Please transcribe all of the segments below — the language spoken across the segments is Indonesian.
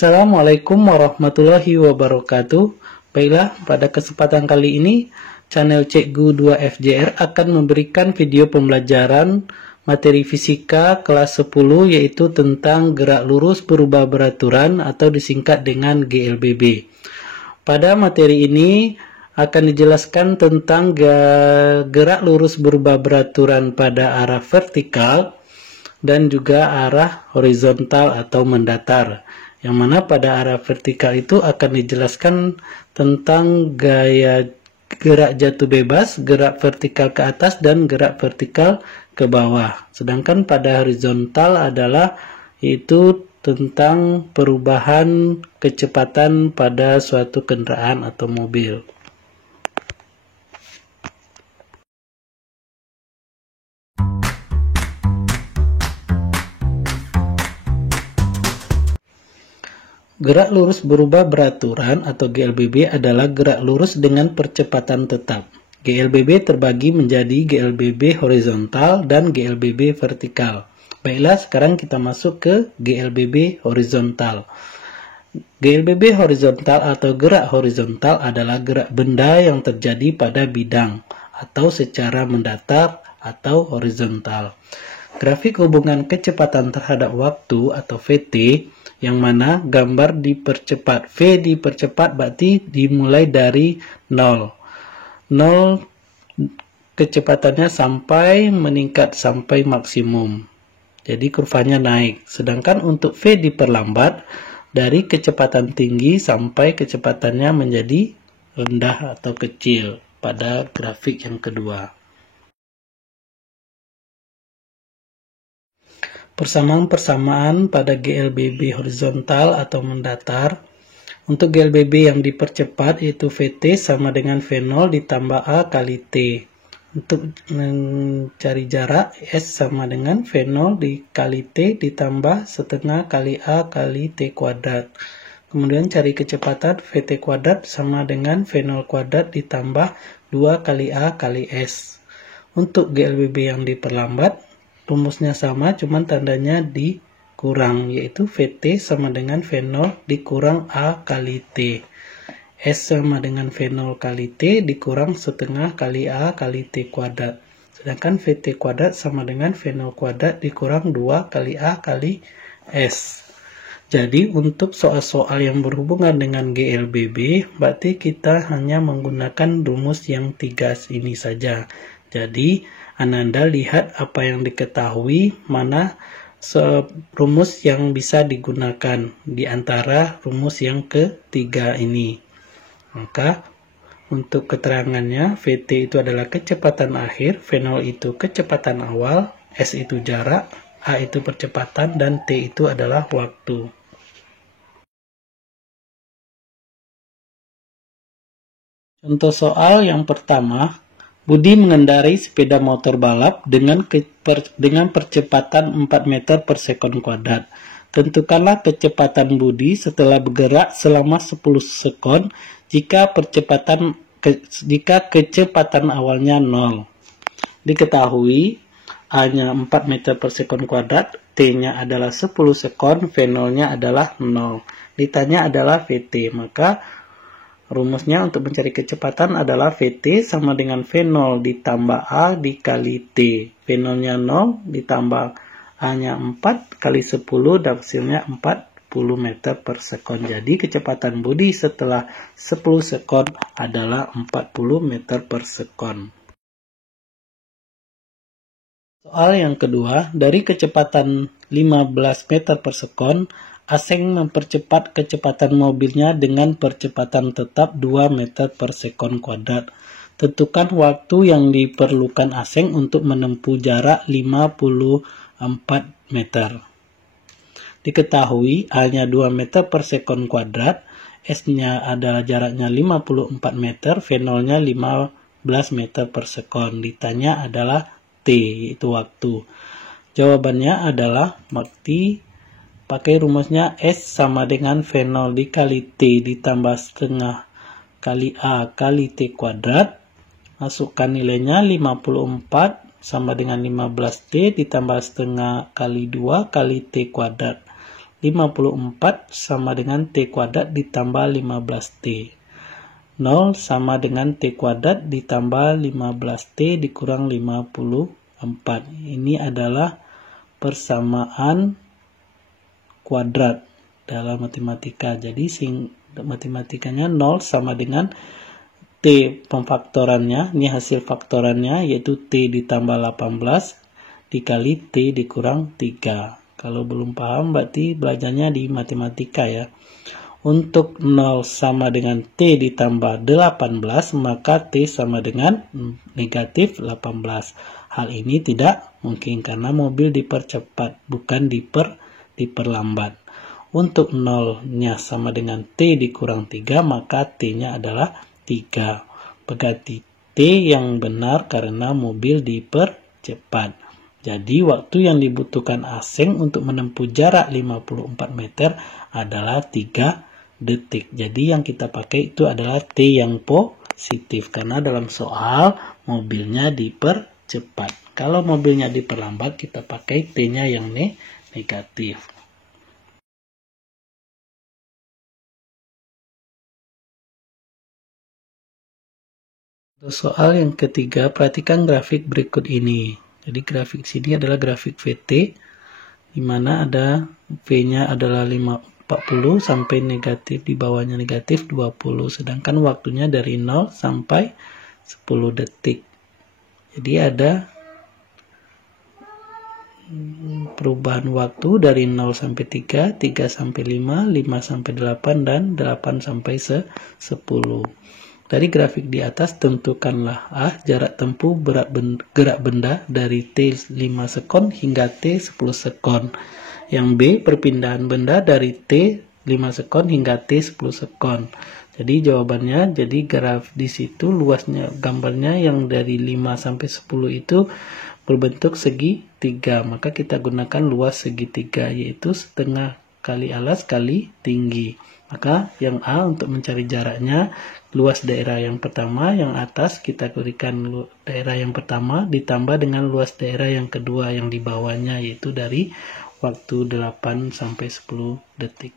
Assalamualaikum warahmatullahi wabarakatuh. Baiklah, pada kesempatan kali ini, channel Cikgu 2FJR akan memberikan video pembelajaran materi fisika kelas 10, yaitu tentang gerak lurus berubah beraturan atau disingkat dengan GLBB. Pada materi ini akan dijelaskan tentang gerak lurus berubah beraturan pada arah vertikal dan juga arah horizontal atau mendatar. Yang mana pada arah vertikal itu akan dijelaskan tentang gaya gerak jatuh bebas, gerak vertikal ke atas, dan gerak vertikal ke bawah. Sedangkan pada horizontal adalah itu tentang perubahan kecepatan pada suatu kendaraan atau mobil. Gerak lurus berubah beraturan atau GLBB adalah gerak lurus dengan percepatan tetap. GLBB terbagi menjadi GLBB horizontal dan GLBB vertikal. Baiklah, sekarang kita masuk ke GLBB horizontal. GLBB horizontal atau gerak horizontal adalah gerak benda yang terjadi pada bidang atau secara mendatar atau horizontal. Grafik hubungan kecepatan terhadap waktu atau VT, yang mana gambar dipercepat. V dipercepat berarti dimulai dari 0. 0 kecepatannya sampai meningkat sampai maksimum. Jadi kurvanya naik. Sedangkan untuk V diperlambat dari kecepatan tinggi sampai kecepatannya menjadi rendah atau kecil pada grafik yang kedua. Persamaan-persamaan pada GLBB horizontal atau mendatar. Untuk GLBB yang dipercepat yaitu VT sama dengan V0 ditambah A kali T. Untuk mencari jarak, S sama dengan V0 dikali T ditambah setengah kali A kali T kuadrat. Kemudian cari kecepatan, VT kuadrat sama dengan V0 kuadrat ditambah 2 kali A kali S. Untuk GLBB yang diperlambat, rumusnya sama, cuman tandanya dikurang, yaitu VT sama dengan V0 dikurang A kali T. S sama dengan V0 kali T dikurang setengah kali A kali T kuadrat. Sedangkan VT kuadrat sama dengan V0 kuadrat dikurang 2 kali A kali S. Jadi untuk soal-soal yang berhubungan dengan GLBB, berarti kita hanya menggunakan rumus yang 3 ini saja. Jadi Ananda lihat apa yang diketahui, mana rumus yang bisa digunakan di antara rumus yang ketiga ini. Maka untuk keterangannya, VT itu adalah kecepatan akhir, V0 itu kecepatan awal, S itu jarak, A itu percepatan, dan T itu adalah waktu. Contoh soal yang pertama, Budi mengendarai sepeda motor balap dengan percepatan 4 meter per sekon kuadrat. Tentukanlah kecepatan Budi setelah bergerak selama 10 sekon jika kecepatan awalnya 0. Diketahui A-nya 4 meter per sekon kuadrat, T-nya adalah 10 sekon, V0-nya adalah 0. Ditanya adalah VT, maka rumusnya untuk mencari kecepatan adalah VT sama dengan V0 ditambah A dikali T. V0-nya 0 ditambah A-nya 4 kali 10 dan hasilnya 40 meter per sekon. Jadi kecepatan Budi setelah 10 sekon adalah 40 meter per sekon. Soal yang kedua, dari kecepatan 15 meter per sekon, Aseng mempercepat kecepatan mobilnya dengan percepatan tetap 2 meter per sekon kuadrat. Tentukan waktu yang diperlukan Aseng untuk menempuh jarak 54 meter. Diketahui A-nya 2 meter per sekon kuadrat, S-nya adalah jaraknya 54 meter, V0-nya 15 meter per sekon. Ditanya adalah T, yaitu waktu. Jawabannya adalah pakai rumusnya S sama dengan V0 dikali T ditambah setengah kali A kali T kuadrat. Masukkan nilainya 54 sama dengan 15T ditambah setengah kali 2 kali T kuadrat. 54 sama dengan T kuadrat ditambah 15T. 0 sama dengan T kuadrat ditambah 15T dikurang 54. Ini adalah persamaan kuadrat dalam matematika. Jadi matematikanya 0 sama dengan T pemfaktorannya, ini hasil faktorannya yaitu T ditambah 18 dikali T dikurang 3. Kalau belum paham berarti belajarnya di matematika ya. Untuk 0 sama dengan T ditambah 18 maka T sama dengan negatif 18. Hal ini tidak mungkin karena mobil dipercepat bukan diperlambat. Untuk 0-nya sama dengan T dikurang 3 maka T-nya adalah 3. Berarti T yang benar karena mobil dipercepat. Jadi waktu yang dibutuhkan Aseng untuk menempuh jarak 54 meter adalah 3 detik. Jadi yang kita pakai itu adalah T yang positif karena dalam soal mobilnya dipercepat. Kalau mobilnya diperlambat kita pakai T-nya yang negatif. Untuk soal yang ketiga, perhatikan grafik berikut ini. Jadi grafik sini adalah grafik VT, di mana ada V-nya adalah 40 sampai negatif, di bawahnya negatif 20, sedangkan waktunya dari 0 sampai 10 detik. Jadi ada perubahan waktu dari 0 sampai 3, 3 sampai 5, 5 sampai 8, dan 8 sampai 10. Dari grafik di atas, tentukanlah A, jarak tempuh gerak benda dari T 5 sekon hingga T 10 sekon. Yang B, perpindahan benda dari T 5 sekon hingga T 10 sekon. Jadi jawabannya, jadi graf di situ luasnya, gambarnya yang dari 5 sampai 10 itu berbentuk segitiga. Maka kita gunakan luas segitiga, yaitu setengah kali alas kali tinggi. Maka yang A untuk mencari jaraknya, luas daerah yang pertama, yang atas kita berikan daerah yang pertama ditambah dengan luas daerah yang kedua yang di bawahnya, yaitu dari waktu 8 sampai 10 detik.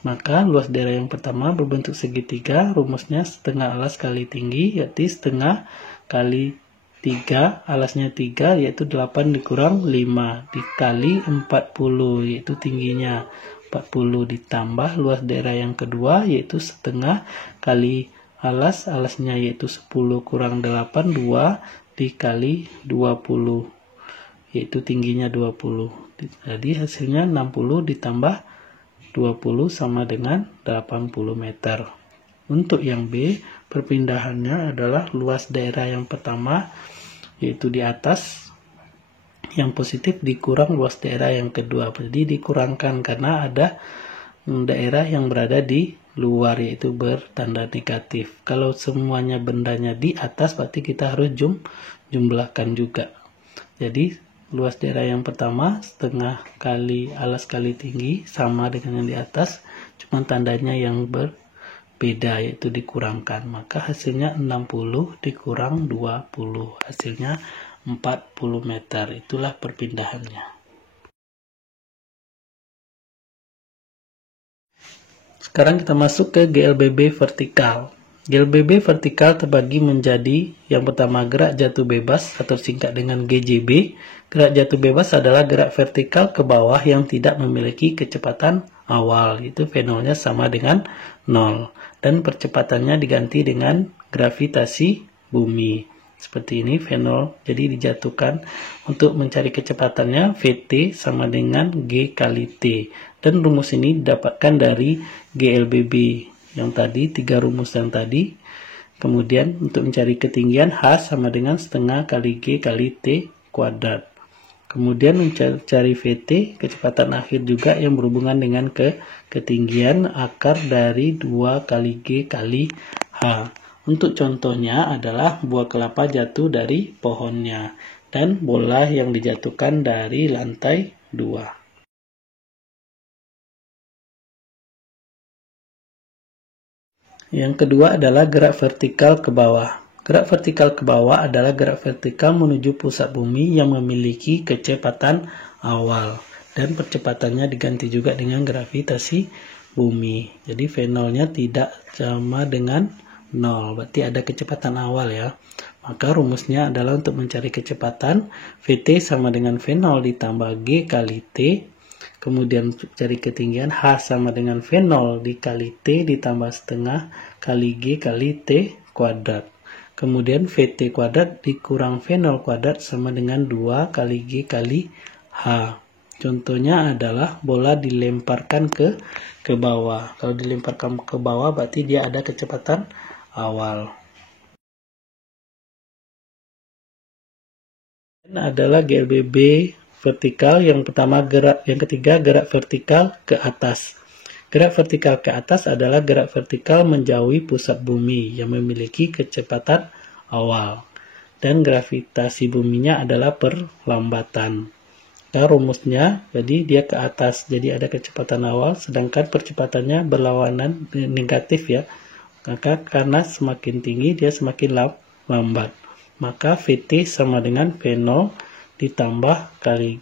Maka luas daerah yang pertama berbentuk segitiga, rumusnya setengah alas kali tinggi, yaitu setengah kali 3, alasnya 3, yaitu 8 dikurang 5 dikali 40, yaitu tingginya 40, ditambah luas daerah yang kedua yaitu setengah kali alasnya yaitu 10 kurang 8, 2 dikali 20, yaitu tingginya 20. Jadi hasilnya 60 ditambah 20 sama dengan 80 meter. Untuk yang B, perpindahannya adalah luas daerah yang pertama yaitu di atas yang positif dikurang luas daerah yang kedua. Jadi dikurangkan karena ada daerah yang berada di luar yaitu bertanda negatif. Kalau semuanya bendanya di atas berarti kita harus jumlahkan juga. Jadi luas daerah yang pertama setengah kali alas kali tinggi sama dengan yang di atas, cuma tandanya yang berbeda yaitu dikurangkan. Maka hasilnya 60 dikurang 20, hasilnya 40 meter. Itulah perpindahannya. Sekarang kita masuk ke GLBB vertikal. GLBB vertikal terbagi menjadi yang pertama gerak jatuh bebas atau singkat dengan GJB. Gerak jatuh bebas adalah gerak vertikal ke bawah yang tidak memiliki kecepatan awal, itu V0-nya sama dengan 0 dan percepatannya diganti dengan gravitasi bumi. Seperti ini V0, jadi dijatuhkan. Untuk mencari kecepatannya VT sama dengan G kali T, dan rumus ini didapatkan dari GLBB yang tadi, 3 rumus yang tadi. Kemudian untuk mencari ketinggian H sama dengan setengah kali G kali T kuadrat. Kemudian mencari VT, kecepatan akhir juga yang berhubungan dengan ketinggian, akar dari 2 kali G kali H. Untuk contohnya adalah buah kelapa jatuh dari pohonnya dan bola yang dijatuhkan dari lantai 2. Yang kedua adalah gerak vertikal ke bawah. Gerak vertikal ke bawah adalah gerak vertikal menuju pusat bumi yang memiliki kecepatan awal. Dan percepatannya diganti juga dengan gravitasi bumi. Jadi V0-nya tidak sama dengan 0, berarti ada kecepatan awal ya. Maka rumusnya adalah untuk mencari kecepatan Vt sama dengan V0 ditambah G kali T. Kemudian cari ketinggian H sama dengan V0 dikali T ditambah setengah kali G kali T kuadrat. Kemudian Vt kuadrat dikurang V0 kuadrat sama dengan 2 kali G kali H. Contohnya adalah bola dilemparkan ke bawah. Kalau dilemparkan ke bawah berarti dia ada kecepatan awal. Dan adalah GLBB vertikal, yang pertama gerak, yang ketiga gerak vertikal ke atas. Gerak vertikal ke atas adalah gerak vertikal menjauhi pusat bumi yang memiliki kecepatan awal. Dan gravitasi buminya adalah perlambatan. Rumusnya, jadi dia ke atas, jadi ada kecepatan awal, sedangkan percepatannya berlawanan negatif ya. Maka karena semakin tinggi dia semakin lambat. Maka Vt sama dengan V0 ditambah kali,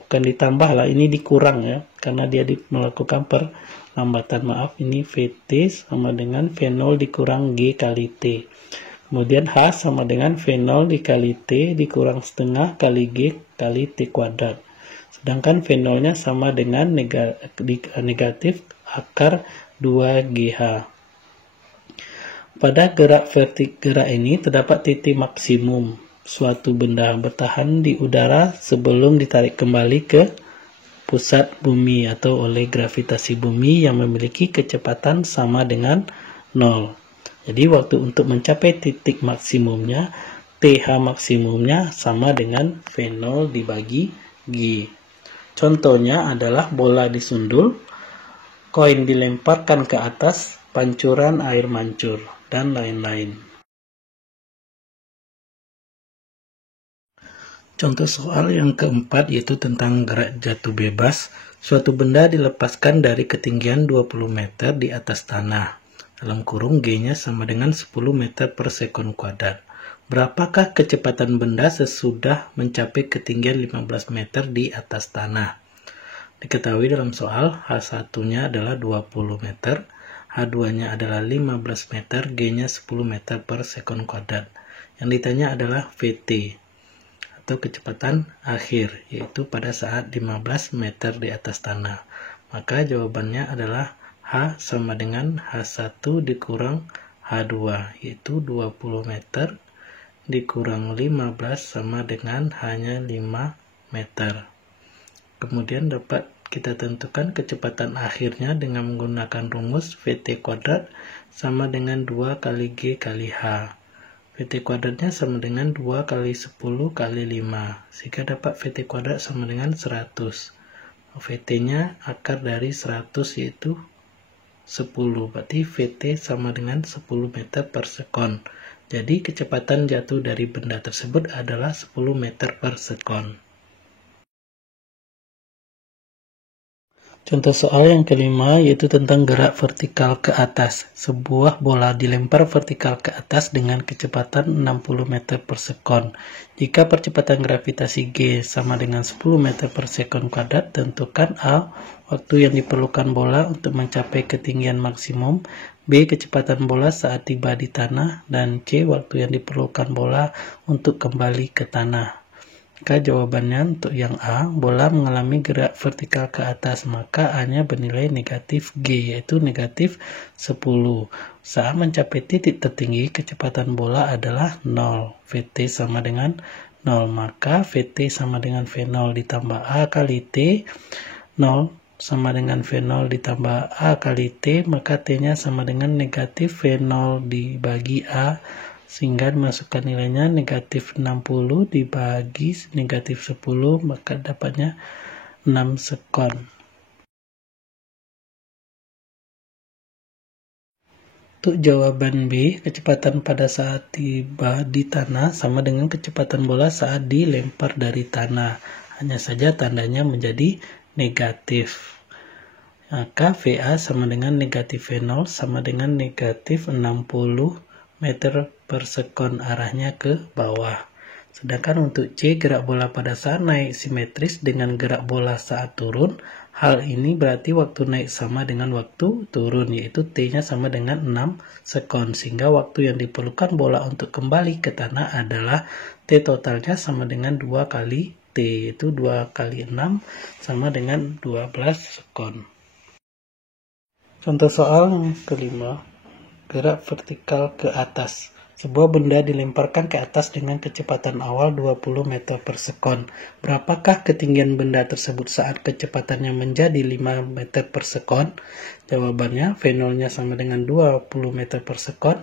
bukan ditambah lah, ini dikurang ya, karena dia melakukan perlambatan. Maaf, ini Vt sama dengan V0 dikurang G kali T. Kemudian H sama dengan V0 dikali T dikurang setengah kali G kali T kuadrat. Sedangkan V0-nya sama dengan negatif akar 2GH. Pada gerak ini terdapat titik maksimum. Suatu benda bertahan di udara sebelum ditarik kembali ke pusat bumi atau oleh gravitasi bumi yang memiliki kecepatan sama dengan 0. Jadi waktu untuk mencapai titik maksimumnya, TH maksimumnya sama dengan V0 dibagi G. Contohnya adalah bola disundul, koin dilemparkan ke atas, pancuran air mancur, dan lain-lain. Contoh soal yang keempat yaitu tentang gerak jatuh bebas. Suatu benda dilepaskan dari ketinggian 20 meter di atas tanah. Dalam kurung G-nya sama dengan 10 meter per sekon kuadrat. Berapakah kecepatan benda sesudah mencapai ketinggian 15 meter di atas tanah? Diketahui dalam soal H1-nya adalah 20 meter, H2-nya adalah 15 meter, G-nya 10 meter per sekon kuadrat. Yang ditanya adalah Vt atau kecepatan akhir, yaitu pada saat 15 meter di atas tanah. Maka jawabannya adalah H sama dengan H1 dikurang H2, yaitu 20 meter dikurang 15 sama dengan hanya 5 meter. Kemudian dapat kita tentukan kecepatan akhirnya dengan menggunakan rumus Vt kuadrat sama dengan 2 kali G kali H. Vt kuadratnya sama dengan 2 kali 10 kali 5, sehingga dapat Vt kuadrat sama dengan 100. Vt-nya akar dari 100 yaitu 10, berarti Vt sama dengan 10 meter per sekon. Jadi kecepatan jatuh dari benda tersebut adalah 10 meter per sekon. Contoh soal yang kelima yaitu tentang gerak vertikal ke atas. Sebuah bola dilempar vertikal ke atas dengan kecepatan 60 meter per sekon. Jika percepatan gravitasi G sama dengan 10 meter per sekon kuadrat, tentukan A. Waktu yang diperlukan bola untuk mencapai ketinggian maksimum, B. Kecepatan bola saat tiba di tanah, dan C. Waktu yang diperlukan bola untuk kembali ke tanah. Maka jawabannya untuk yang A, bola mengalami gerak vertikal ke atas, maka A-nya bernilai negatif G, yaitu negatif 10. Saat mencapai titik tertinggi, kecepatan bola adalah 0. Vt sama dengan 0, maka Vt sama dengan V0 ditambah A kali T, 0 sama dengan V0 ditambah A kali T, maka T-nya sama dengan negatif V0 dibagi A, sehingga dimasukkan nilainya negatif 60 dibagi negatif 10, maka dapatnya 6 sekon. Untuk jawaban B, kecepatan pada saat tiba di tanah sama dengan kecepatan bola saat dilempar dari tanah. Hanya saja tandanya menjadi negatif. Maka VA sama dengan negatif V0 sama dengan negatif 60 meter per sekon, arahnya ke bawah. Sedangkan untuk C, gerak bola pada saat naik simetris dengan gerak bola saat turun. Hal ini berarti waktu naik sama dengan waktu turun, yaitu T-nya sama dengan 6 sekon. Sehingga waktu yang diperlukan bola untuk kembali ke tanah adalah T totalnya sama dengan 2 kali T, yaitu 2 kali 6 sama dengan 12 sekon. Contoh soal yang kelima, gerak vertikal ke atas. Sebuah benda dilemparkan ke atas dengan kecepatan awal 20 meter per sekon. Berapakah ketinggian benda tersebut saat kecepatannya menjadi 5 meter per sekon? Jawabannya, V0-nya sama dengan 20 meter per sekon,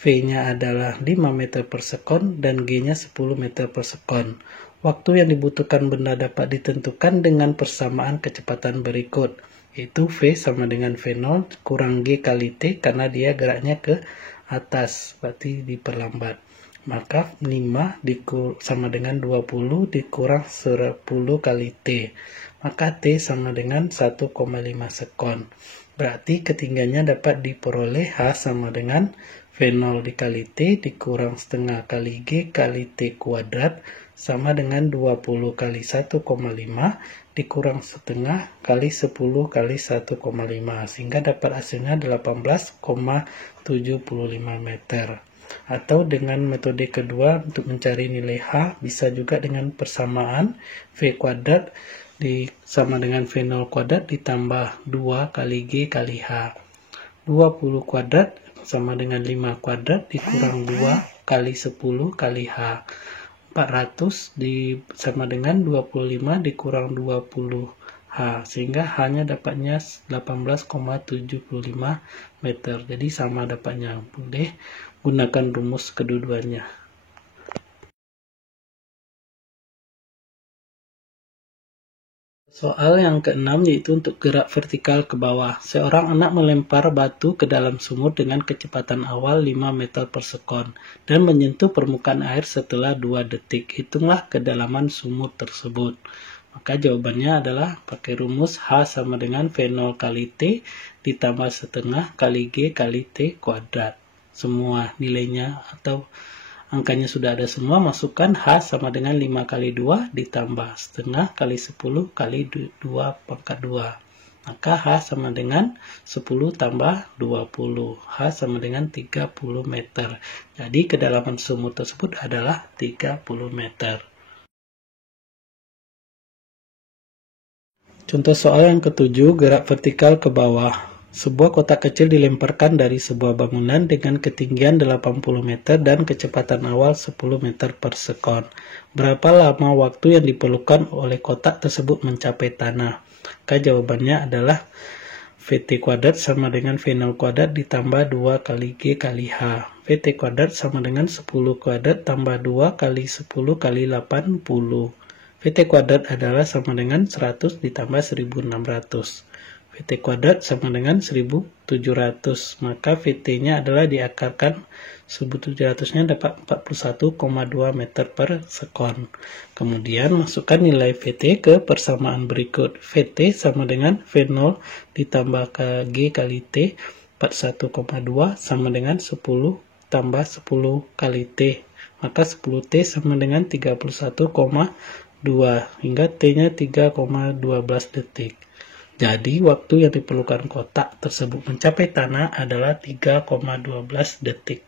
V-nya adalah 5 meter per sekon, dan G-nya 10 meter per sekon. Waktu yang dibutuhkan benda dapat ditentukan dengan persamaan kecepatan berikut, yaitu V sama dengan V0 kurang G kali T karena dia geraknya ke atas, berarti diperlambat. Maka 5 sama dengan 20 dikurang 10 kali T. Maka T sama dengan 1,5 sekon. Berarti ketinggiannya dapat diperoleh H sama dengan V0 dikali T dikurang setengah kali G kali T kuadrat sama dengan 20 kali 1,5 dikurang setengah kali 10 kali 1,5 sehingga dapat hasilnya 18,75 meter. Atau dengan metode kedua untuk mencari nilai H bisa juga dengan persamaan V kuadrat sama dengan V0 kuadrat ditambah 2 kali G kali H. 20 kuadrat sama dengan 5 kuadrat dikurang 2 kali 10 kali H. 400 sama dengan 25 dikurang 20 H, sehingga H-nya dapatnya 18,75 meter. Jadi sama dapatnya. Boleh gunakan rumus kedua-duanya. Soal yang keenam yaitu untuk gerak vertikal ke bawah. Seorang anak melempar batu ke dalam sumur dengan kecepatan awal 5 meter per sekon dan menyentuh permukaan air setelah 2 detik. Hitunglah kedalaman sumur tersebut. Maka jawabannya adalah pakai rumus H sama dengan V0 kali T ditambah setengah kali G kali T kuadrat. Semua nilainya atau angkanya sudah ada semua, masukkan H sama dengan 5 kali 2 ditambah setengah kali 10 kali 2 pangkat 2. Maka H sama dengan 10 tambah 20. H sama dengan 30 meter. Jadi kedalaman sumur tersebut adalah 30 meter. Contoh soal yang ketujuh, gerak vertikal ke bawah. Sebuah kotak kecil dilemparkan dari sebuah bangunan dengan ketinggian 80 meter dan kecepatan awal 10 meter per sekon. Berapa lama waktu yang diperlukan oleh kotak tersebut mencapai tanah? Maka jawabannya adalah VT kuadrat sama dengan V0 kuadrat ditambah 2 kali G kali H. VT kuadrat sama dengan 10 kuadrat tambah 2 kali 10 kali 80. VT kuadrat adalah sama dengan 100 ditambah 1600. VT kuadrat sama dengan 1700, maka VT-nya adalah diakarkan 1700-nya dapat 41,2 meter per sekon. Kemudian masukkan nilai VT ke persamaan berikut. VT sama dengan V0 ditambah G kali T, 41,2 sama dengan 10 tambah 10 kali T. Maka 10T sama dengan 31,2 hingga T-nya 3,12 detik. Jadi, waktu yang diperlukan kotak tersebut mencapai tanah adalah 3,12 detik.